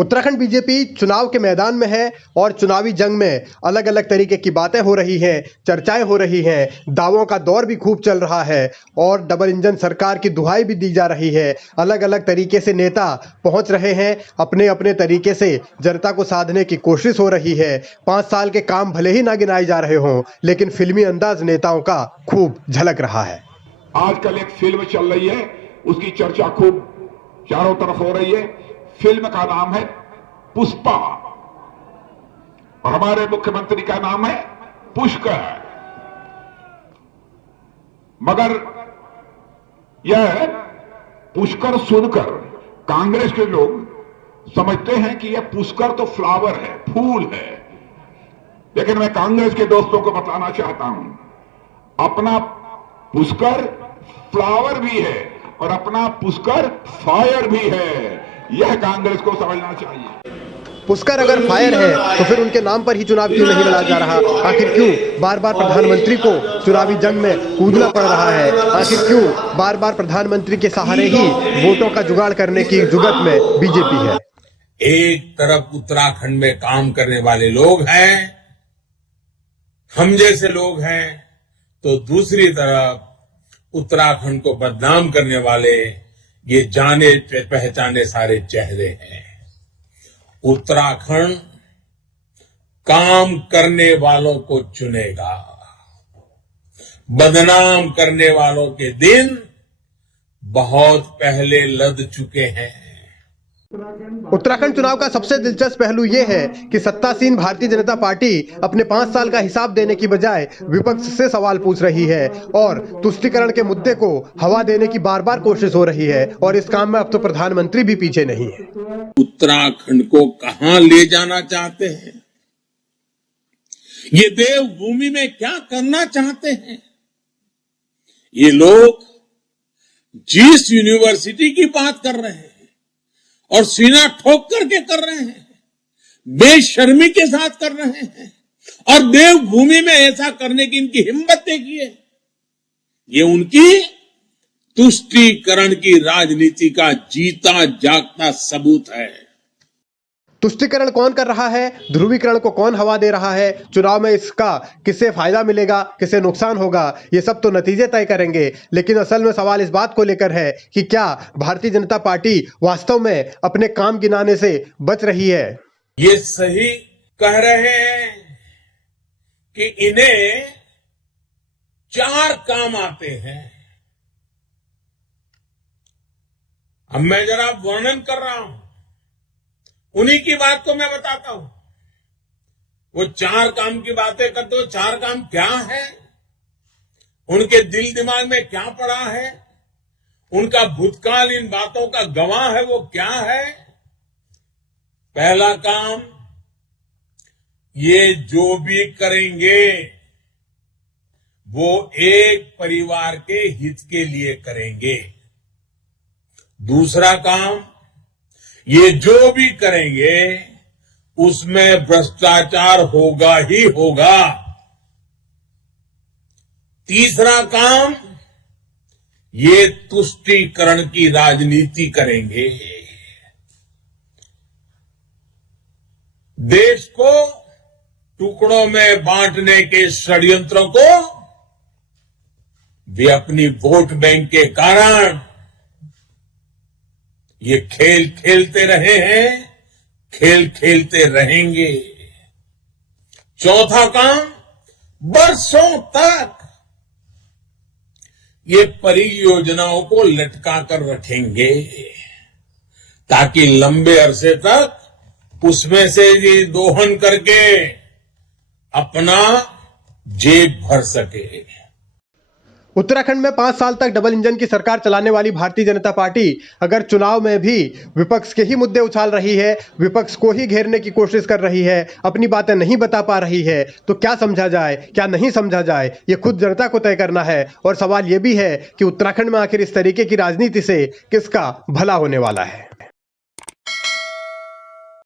Uttarakhand BJP चुनाव के मैदान में है और चुनावी जंग में अलग अलग तरीके की बातें हो रही हैं, चर्चाएं हो रही हैं, दावों का दौर भी खूब चल रहा है और डबल इंजन सरकार की दुहाई भी दी जा रही है। अलग अलग तरीके से नेता पहुंच रहे हैं, अपने अपने तरीके से जनता को साधने की कोशिश हो रही है। 5 साल के काम भले ही ना गिनाए जा रहे हों, लेकिन फिल्मी अंदाज नेताओं का खूब झलक रहा है। आजकल एक फिल्म चल रही है, उसकी चर्चा खूब चारों तरफ हो रही है। फिल्म का नाम है पुष्पा और हमारे मुख्यमंत्री का नाम है पुष्कर। मगर यह पुष्कर सुनकर कांग्रेस के लोग समझते हैं कि यह पुष्कर तो फ्लावर है, फूल है। लेकिन मैं कांग्रेस के दोस्तों को बताना चाहता हूं, अपना पुष्कर फ्लावर भी है और अपना पुष्कर फायर भी है। यह कांग्रेस को समझना चाहिए। पुष्कर अगर फायर है तो फिर उनके नाम पर ही चुनाव क्यों नहीं लड़ा जा रहा? आखिर क्यों बार बार प्रधानमंत्री को चुनावी जंग में कूदना पड़ रहा है? आखिर क्यों बार बार प्रधानमंत्री के सहारे ही वोटों का जुगाड़ करने की जुगत में बीजेपी है? एक तरफ उत्तराखंड में काम करने वाले लोग हैं, हम जैसे लोग हैं, तो दूसरी तरफ उत्तराखंड को बदनाम करने वाले ये जाने पहचाने सारे चेहरे हैं। उत्तराखंड काम करने वालों को चुनेगा, बदनाम करने वालों के दिन बहुत पहले लद चुके हैं। उत्तराखंड चुनाव का सबसे दिलचस्प पहलू यह है कि सत्तासीन भारतीय जनता पार्टी अपने 5 साल का हिसाब देने की बजाय विपक्ष से सवाल पूछ रही है और तुष्टीकरण के मुद्दे को हवा देने की बार बार कोशिश हो रही है और इस काम में अब तो प्रधानमंत्री भी पीछे नहीं है। उत्तराखंड को कहां ले जाना चाहते हैं? ये देवभूमि में क्या करना चाहते हैं? ये लोग जिस यूनिवर्सिटी की बात कर रहे हैं और सीना ठोक करके कर रहे हैं, बेशर्मी के साथ कर रहे हैं और देवभूमि में ऐसा करने की इनकी हिम्मत देखिए। ये उनकी तुष्टीकरण की राजनीति का जीता जागता सबूत है। तुष्टीकरण कौन कर रहा है? ध्रुवीकरण को कौन हवा दे रहा है? चुनाव में इसका किससे फायदा मिलेगा, किससे नुकसान होगा, ये सब तो नतीजे तय करेंगे। लेकिन असल में सवाल इस बात को लेकर है कि क्या भारतीय जनता पार्टी वास्तव में अपने काम गिनाने से बच रही है? ये सही कह रहे हैं कि इन्हें 4 काम आते हैं। अब मैं जरा वर्णन कर रहा हूं, उन्हीं की बात को मैं बताता हूं। वो 4 काम की बातें करते हो, 4 काम क्या है, उनके दिल दिमाग में क्या पड़ा है, उनका भूतकाल इन बातों का गवाह है, वो क्या है? पहला काम, ये जो भी करेंगे वो एक परिवार के हित के लिए करेंगे। दूसरा काम, ये जो भी करेंगे उसमें भ्रष्टाचार होगा ही होगा। तीसरा काम, ये तुष्टीकरण की राजनीति करेंगे। देश को टुकड़ों में बांटने के षड्यंत्रों को वे अपनी वोट बैंक के कारण ये खेल खेलते रहे हैं, खेल खेलते रहेंगे। चौथा काम, बरसों तक ये परियोजनाओं को लटका कर रखेंगे ताकि लंबे अरसे तक उसमें से ये दोहन करके अपना जेब भर सके। उत्तराखंड में 5 साल तक डबल इंजन की सरकार चलाने वाली भारतीय जनता पार्टी अगर चुनाव में भी विपक्ष के ही मुद्दे उछाल रही है, विपक्ष को ही घेरने की कोशिश कर रही है, अपनी बातें नहीं बता पा रही है, तो क्या समझा जाए, क्या नहीं समझा जाए, ये खुद जनता को तय करना है। और सवाल ये भी है कि उत्तराखंड में आखिर इस तरीके की राजनीति से किसका भला होने वाला है।